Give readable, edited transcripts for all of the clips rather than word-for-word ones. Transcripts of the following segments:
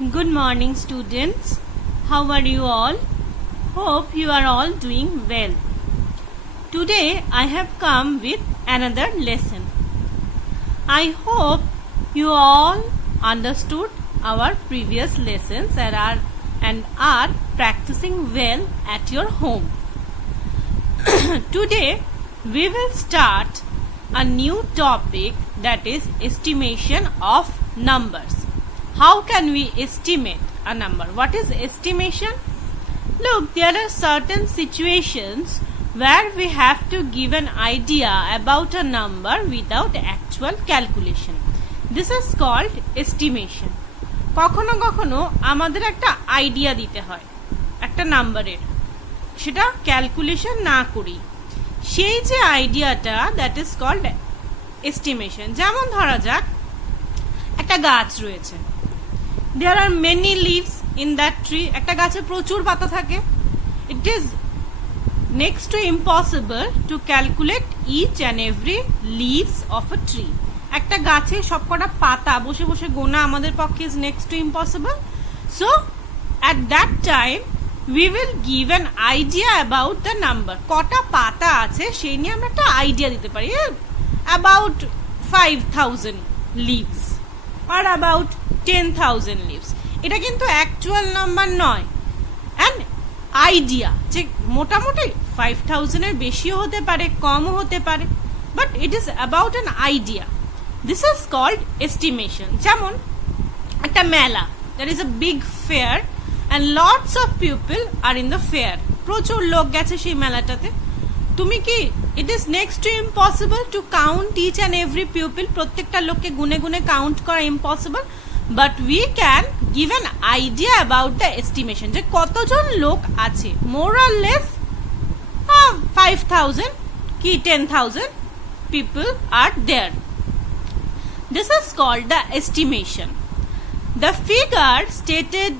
Good morning, students. How are you all? Hope you are all doing well. Today I have come with another lesson. I hope you all understood our previous lessons and are practicing well at your home. Today we will start a new topic, that is estimation of numbers. How can we estimate a number? What is estimation? Look, there are certain situations where we have to give an idea about a number without actual calculation. This is called estimation. কখনো কখনো আমাদের একটা idea দিতে হয় একটা নাম্বারের, সেটা calculation না করি, সেই যে আইডিয়াটা, দ্যাট ইজ কল্ড এস্টিমেশন। যেমন ধরা যাক একটা গাছ রয়েছে, there are many leaves in that tree. একটা গাছে প্রচুর পাতা থাকে। It is next to impossible to calculate each and every leaves of a tree. একটা গাছে সবকটা পাতা বসে বসে গোনা আমাদের পক্ষে is next to impossible. So at that time we will give an idea about the number. কটা পাতা আছে সেই নিয়ে আমরা একটা আইডিয়া দিতে পারি, about 5000 leaves or about 10,000 leaves. এটা কিন্তু অ্যাকচুয়াল নাম্বার নয়, অ্যান্ড আইডিয়া যে মোটামুটি 5000 এর বেশিও হতে পারে, কমও হতে পারে, but it is about an idea. This is called estimation. যেমন একটা মেলা, that is a big fair and lots of people are in the fair. প্রচুর লোক গেছে সেই মেলাটাতে। তুমি কি, it is next to impossible to count each and every people. প্রত্যেকটা লোককে গুনে গুনে কাউন্ট করা impossible, but we can give an idea about the estimation, যে কতজন লোক আছে। মোর অর লেস 5000 কি 10,000 people are there. This is called the estimation. The figure stated,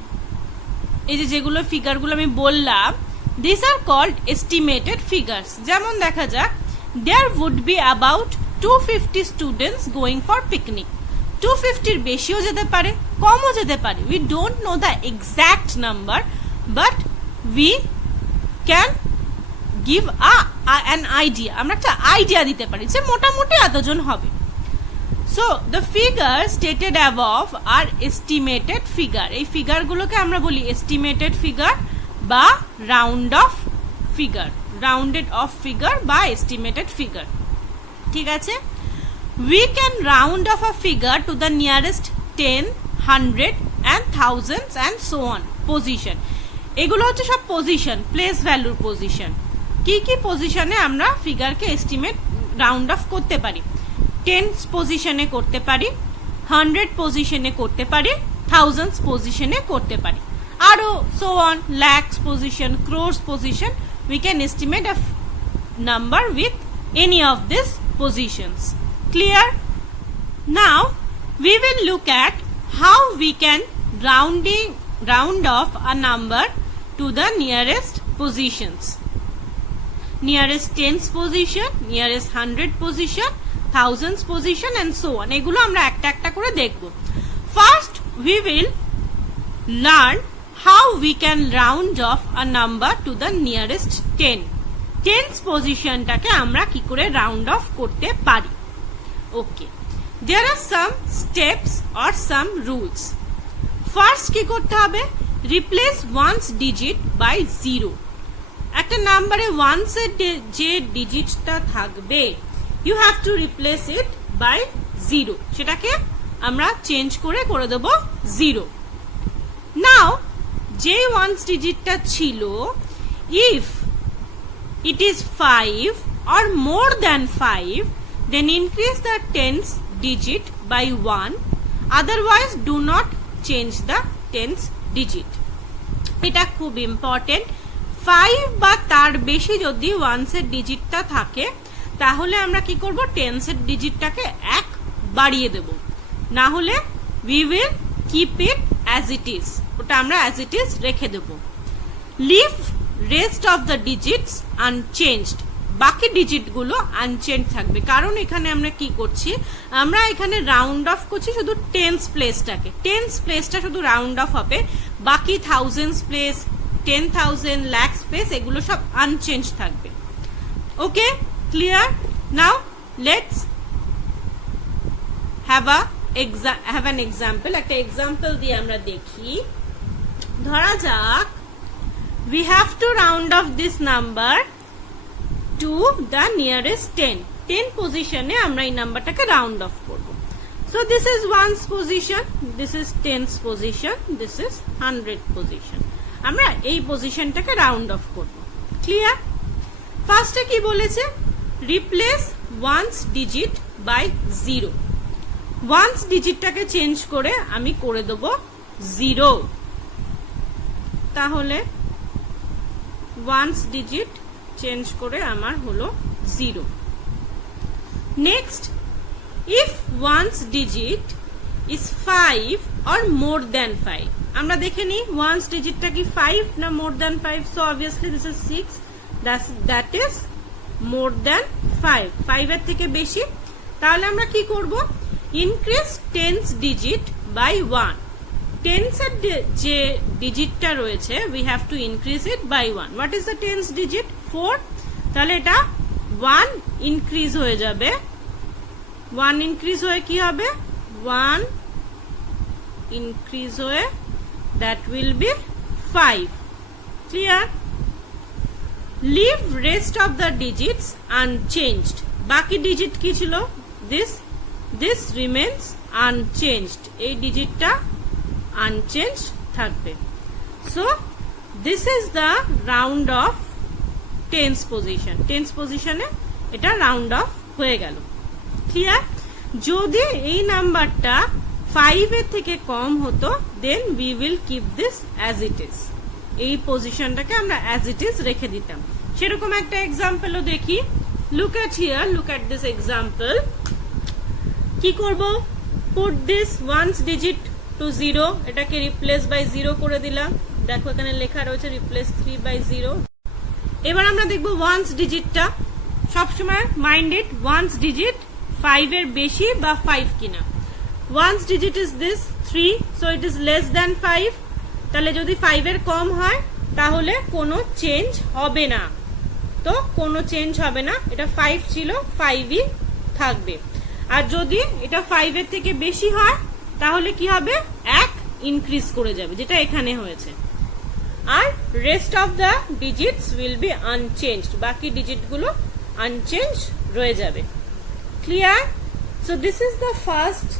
এই যে যেগুলো ফিগারগুলো আমি বললাম, these are called estimated figures. যেমন দেখা যাক, there would be about 250 students going for picnic. 250 বেশিও যেতে পারে, কমও যেতে পারে। We don't know the exact number, but we can give an idea. আমরা একটা আইডিয়া দিতে পারি যে মোটামুটি এতজন হবে। So the figures stated above are estimated figure. এই ফিগারগুলোকে আমরা বলি estimated figure বা round of figure, rounded of figure বা এস্টিমেটেড ফিগার। ঠিক আছে, we can round of a figure to the nearest 10, 100 and thousands and so on position. এগুলো হচ্ছে সব পজিশন, প্লেস ভ্যালুর পজিশন। কি কি পজিশনে আমরা ফিগারকে এস্টিমেট রাউন্ড অফ করতে পারি? 10 পজিশনে করতে পারি, 100 পজিশনে করতে পারি, thousands পজিশনে করতে পারি, আরো so on, lakhs position, crores position. We can estimate a number with any of these positions. Clear? Now we will look at how we can round off a number to the nearest positions. Nearest tens position, nearest 100 position, thousands position and so on. এগুলো আমরা একটা একটা করে দেখব। First we will learn how we can round off a number to the nearest 10. Tens positionটাকে আমরা কি করে round off করতে পারি? Okay, there are some steps or some rules. First কি করতে হবে? Replace one's digit by 0. একটা নাম্বারে ones এর যে ডিজিটটা থাকবে, you have to replace it by 0. সেটাকে আমরা চেঞ্জ করে দেব 0. Now যে ওয়ান্স ডিজিটটা ছিল, if it is 5 or more than 5, then increase the tens digit by 1, otherwise do not change the tens digit. এটা খুব ইম্পর্টেন্ট। 5 বা তার বেশি যদি ওয়ান্সের ডিজিটটা থাকে, তাহলে আমরা কি করব? টেন্সের ডিজিটটাকে 1 বাড়িয়ে দেব, না হলে we will keep it as it is. ওটা আমরা as it is রেখে দেব। Leave rest of the digits unchanged বাকি ডিজিটগুলো আনচেঞ্জ থাকবে, কারণ এখানে আমরা কি করছি, আমরা এখানে রাউন্ড অফ করছি শুধু টেন্স প্লেসটাকে, টেন্স প্লেসটা শুধু রাউন্ড অফ হবে, বাকি থাউজেন্ডস প্লেস, 10,000, lakhs প্লেস এগুলো সব আনচেঞ্জ থাকবে। Okay, clear? Now let's have an example. একটা এক্সাম্পল দিয়ে আমরা দেখি। ধরা যাক we have to round off this number to the nearest 10 পজিশনে আমরা এই নাম্বারটাকে রাউন্ড অফ করব। So this is 1's position, this is 10's position, this is 100 position। আমরা এই পজিশনটাকে রাউন্ড অফ করব। ক্লিয়ার? ফার্স্টে কি বলেছে, replace 1's digit by 0। 1's ডিজিটটাকে চেঞ্জ করে আমি করে দেব 0। তাহলে 1's digit চেঞ্জ করে আমার হলো 0। Next, if 1's digit is 5 or more than 5, আমরা দেখে নিই 1's digitটা কি 5 না more than 5, so obviously this is 6, that is more than 5, 5 এর থেকে বেশি। তাহলে আমরা কি করব, increase 10's digit by 1। Tense এর যে ডিজিটটা রয়েছে we have to increase it by 1। what is the tens digit? 4। তাহলে এটা 1 ইনক্রিজ হয়ে যাবে, 1 ইনক্রিজ হয়ে কি হবে, 1 ইনক্রিজ হয়ে that will be 5। Clear? leave rest of the digits unchanged। বাকি ডিজিট কি ছিল, this remains unchanged, এই ডিজিটটা আনচেঞ্জ থাকবে। So this is the round of tens position, tense পজিশনে এটা রাউন্ড অফ হয়ে গেল। ক্লিয়ার? যদি এই নাম্বারটা 5 এর থেকে কম হতো then we will keep this as it is, এই পজিশনটাকে আমরা অ্যাজ ইট ইজ রেখে দিতাম। সেরকম একটা এক্সাম্পলও দেখি। Look at here, look at this example. কি করব, put this 1's digit to 0, এটাকে রিপ্লেস বাই 0 করে দিলাম। দেখো এখানে লেখা রয়েছে রিপ্লেস 3 by 0। এবার আমরা দেখব 1's ডিজিটটা। সবসময় মাইন্ডেড 1's ডিজিট 5 এর বেশি বা 5 কিনা। 1's digit is this 3, so it is less than 5। তাহলে যদি 5 এর কম হয় তাহলে কোনো চেঞ্জ হবে না, তো কোনো চেঞ্জ হবে না, এটা 5 ছিল 5ই থাকবে। আর যদি এটা 5 এর থেকে বেশি হয় তাহলে কি হবে, 1 ইনক্রিজ করে যাবে, যেটা এখানে হয়েছে। আর rest of the digits will be unchanged, বাকি ডিজিটগুলো আনচেঞ্জ রয়ে যাবে। Clear? So this is the first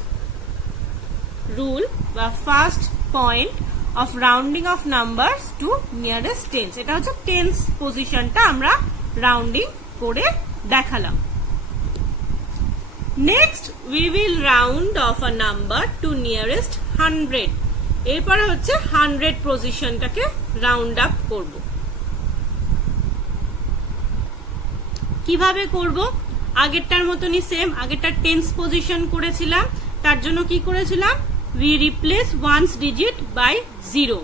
rule বা first point of rounding off numbers to nearest tens. এটা হচ্ছে টেন্স পজিশনটা আমরা রাউন্ডিং করে দেখালাম। Next we will round off a number to nearest 100। এরপরে হচ্ছে 100 পজিশনটাকে রাউন্ড আপ করব। কিভাবে করব, আগেরটার মতনই সেম, আগেরটা টেন্স পজিশন করেছিলাম, তার জন্য কি করেছিলাম, we replace 1's digit by 0।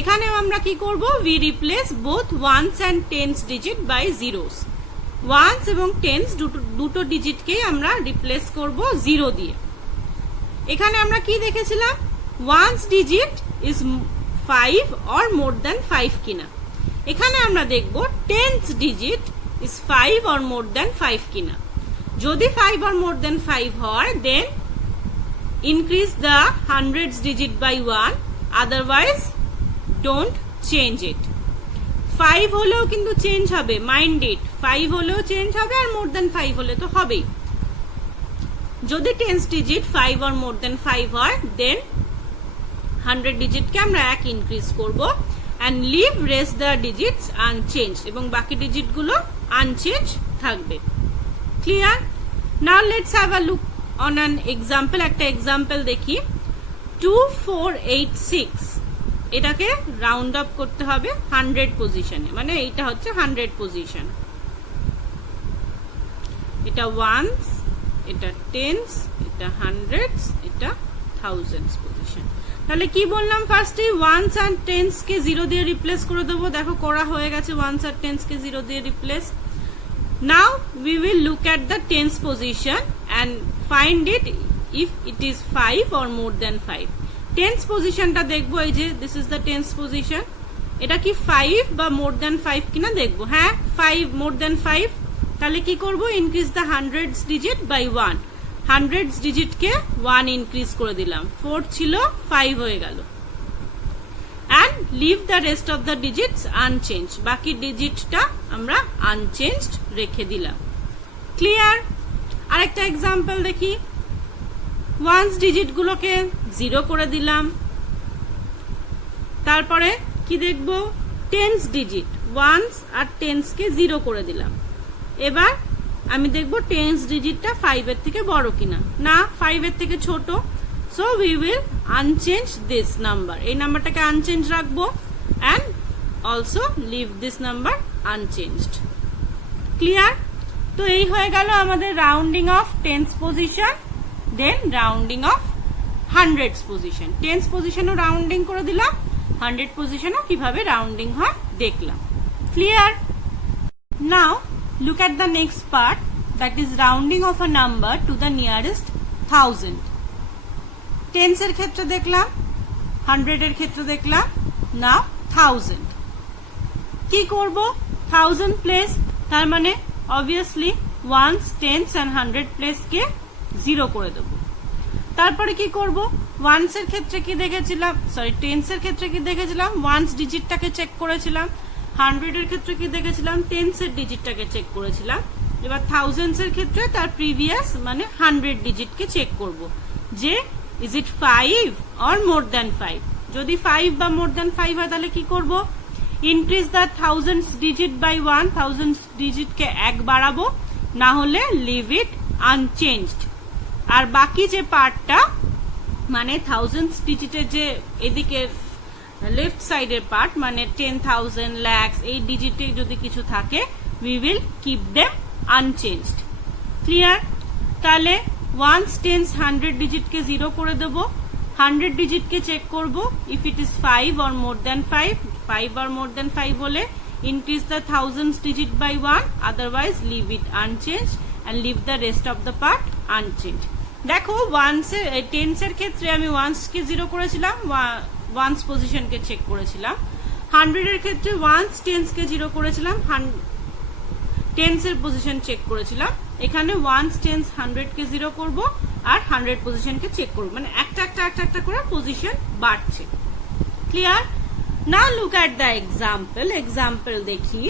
এখানেও আমরা কি করব, we replace both 1's and 10's digit by 0's। 1's এবং 10's দুটো ডিজিটকেই আমরা রিপ্লেস করব 0 দিয়ে। এখানে আমরা কি দেখেছিলাম, 1's digit is 5 or more than 5 কিনা। এখানে আমরা দেখব 10's digit is 5 or more than 5 কিনা। যদি 5 or more than 5 হয় then increase the 100's digit by 1, otherwise don't change it। 5 হলেও কিন্তু চেঞ্জ হবে, মাইন্ডেড, 5 হলেও চেঞ্জ হবে আর মোর দেন 5 হলে তো হবেই। যদি 10's digit 5 or more than 5 হয় দেন 100 ডিজিটকে আমরা 1 ইনক্রিজ করব and leave rest the digits unchanged, এবং বাকি ডিজিটগুলো আনচেঞ্জ থাকবে। Clear? Now let's have a look on an example. একটা এক্সাম্পল দেখি। 2486, এটাকে রাউন্ড আপ করতে হবে 100 পজিশনে, মানে এইটা হচ্ছে 100 পজিশন। এটা 1's, এটা 10's, এটা 100's, এটা 1000's পজিশন। তাহলে কি বললাম, ফার্স্টে 1's and 10's কে 0 দিয়ে রিপ্লেস করে দেবো। দেখো করা হয়ে গেছে, 1's আর 10's কে 0 দিয়ে replace. Now we will look at the tens position and find it if it is 5 or more than 5. Tens position টা দেখবো, এই যে this is the tens position, এটা কি 5 বা more than 5 কিনা দেখবো। হ্যাঁ 5, more than 5, তাহলে কি করব, increase the hundreds digit by 1, hundreds digit K 1 increase করে দিলাম, 4 ছিল 5 হয়ে গেল, and leave the rest of the digits unchanged, বাকি ডিজিটটা আমরা unchanged রেখে দিলাম। ক্লিয়ার? আরেকটা এক্সাম্পল দেখি, ওয়ান্স ডিজিট গুলোকে 0 করে দিলাম, তারপরে কি দেখব, টেন্স ডিজিট, ওয়ান্স আর টেন্স কে 0 করে দিলাম। এবার আমি দেখব টেন্স ডিজিটটা 5 এর থেকে বড় কিনা, না 5 এর থেকে ছোট, so we will unchange this number, এই নাম্বারটাকে আনচেঞ্জ রাখবো, and also leave this number unchanged. Clear? তো এই হয়ে গেল আমাদের rounding off tens position, then rounding off hundreds position. Tens পজিশনও রাউন্ডিং করে দিলাম, 100 পজিশনও কিভাবে রাউন্ডিং হয় দেখলাম। Clear? Now look at the next part, that is rounding of a number to the nearest 1000. Tens এর ক্ষেত্রে দেখলাম, 100 এর ক্ষেত্রে দেখলাম, now 1000 কি করব, 1000 প্লেস, তার মানে obviously ones, tens and 100 place কে 0 করে দেব। তারপরে কি করব, ওয়ান্স এর ক্ষেত্রে কি দেখেছিলাম, সরি টেন্স এর ক্ষেত্রে কি দেখেছিলাম, ওয়ান্স ডিজিটটাকে চেক করেছিলাম, 100 এর ক্ষেত্রে কি দেখেছিলাম, টেন্স এর ডিজিটটাকে চেক করেছিলাম। এবার থাউজেন্ডস এর ক্ষেত্রে তার প্রিভিয়াস মানে 100 ডিজিটকে চেক করব, যে is it 5 or more than 5। যদি 5 বা মোর দ্যান 5 হয় তাহলে কি করব, increase the thousands digit by 1, thousands ডিজিটকে 1 বাড়াবো, না হলে লিভ ইট আনচেঞ্জড। আর বাকি যে পার্টটা মানে থাউজেন্ডস ডিজিটের যে এদিকে লেফট সাইডের পার্ট মানে 10,000, lakhs, এই ডিজিটে যদি কিছু থাকে we will keep them unchanged. Clear? তাহলে ওয়ান্স, টেন্স, 100 ডিজিটকে 0 করে দেব, 100 ডিজিটকে চেক করব, if it is 5 or more than 5, 5 or more than 5 হলে increase the thousands digit by 1, otherwise leave it unchanged and leave the rest of the part unchanged. দেখো ones এর, tens এর ক্ষেত্রে আমি once কে 0 করেছিলাম, once পজিশনকে check করেছিলাম, 100 এর ক্ষেত্রে ওয়ান্স টেন্স কে 0 করেছিলাম, টেন্স এর পজিশন চেক করেছিলাম। এখানে ওয়ান্স, টেন্স, 100 কে 0 করব আর 100 পজিশনকে চেক করব, মানে একটা করে পজিশন বাড়ছে। Clear? Now look at the example দেখি।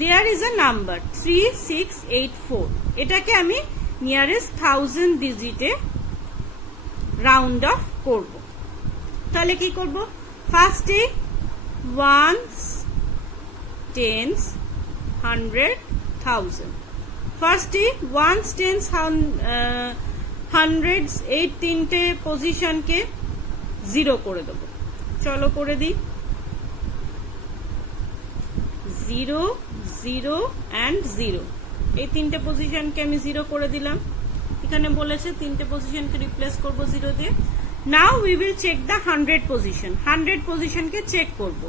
দেয়ার ইজ আ নাম্বার 3684, এটাকে আমি নিয়ারেস্ট 1000 ডিজিটে রাউন্ড অফ করব। তাহলে কি করব, ফার্স্টে ওয়ান্স, টেন্স, 100, 1000, ফার্স্টে ওয়ান্স, টেন্স, হান্ড্রেডস, এই তিনটে পজিশনকে 0 করে দেব। চলো করে দিই, 0, 0 and 0, এই তিনটে পজিশনকে আমি 0 করে দিলাম। এখানে বলেছে তিনটে পজিশনকে রিপ্লেস করব 0 দিয়ে। Now we will check the 100 position, 100 পজিশনকে চেক করব,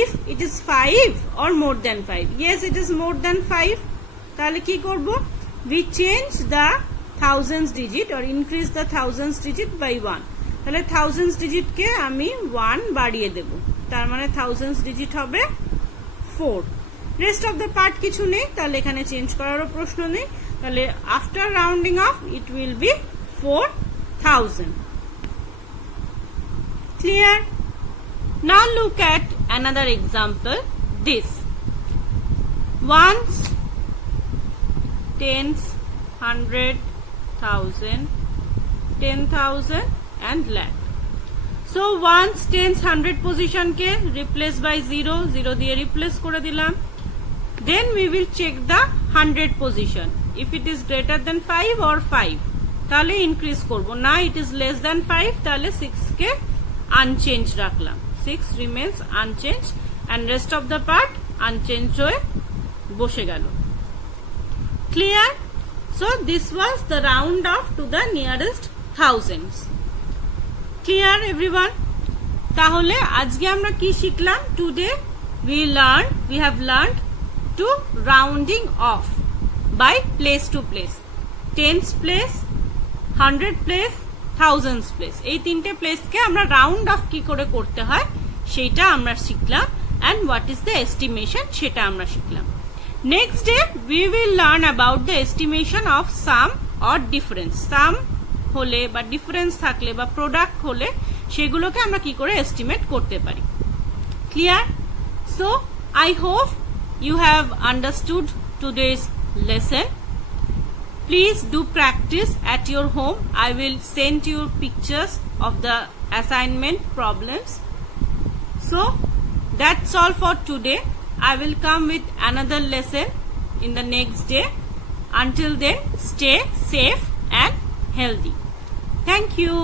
if it is 5 or more than 5, yes it is more than 5, তাহলে কি করব, we change the thousands digit or increase the thousands digit by 1, তাহলে thousands digit কে আমি 1 বাড়িয়ে দেব, তার মানে thousands digit হবে 4। রেস্ট অফ দ্য পার্ট কিছু নেই, তাহলে এখানে চেঞ্জ করারও প্রশ্ন নেই, তাহলে after rounding off it will be 4000। Clear? Now look at another example, this ones, tens, 100, 1000, 10,000 and lakh. So ones, tens, 100 position के replace by 0, 0 দিয়ে replace করে দিলাম। Then we will check the 100 position. If it is greater than 5 or 5, তাহলে increase করব, না it is less than 5, তাহলে 6 কে unchanged রাখলাম, 6 remains unchanged and rest of the part unchanged হয়ে বসে গেল। Clear? So this was the round off to the nearest thousands. Clear everyone? তাহলে আজকে আমরা কি শিখলাম? Today we have learned to rounding off. by place to place. Tens place, 100 place, thousands place. এই তিনটে প্লেসকে আমরা রাউন্ড অফ কি করে করতে হয় সেটা আমরা শিখলাম, and what is the estimation সেটা আমরা শিখলাম. Next day we will learn about the estimation of sum or difference. Sum হলে বা ডিফারেন্স থাকলে বা প্রোডাক্ট হলে সেগুলোকে আমরা কি করে এস্টিমেট করতে পারি. Clear? So I hope you have understood today's lesson. Please do practice at your home. I will send you pictures of the assignment problems. So that's all for today. I will come with another lesson in the next day. Until then, stay safe and healthy. Thank you.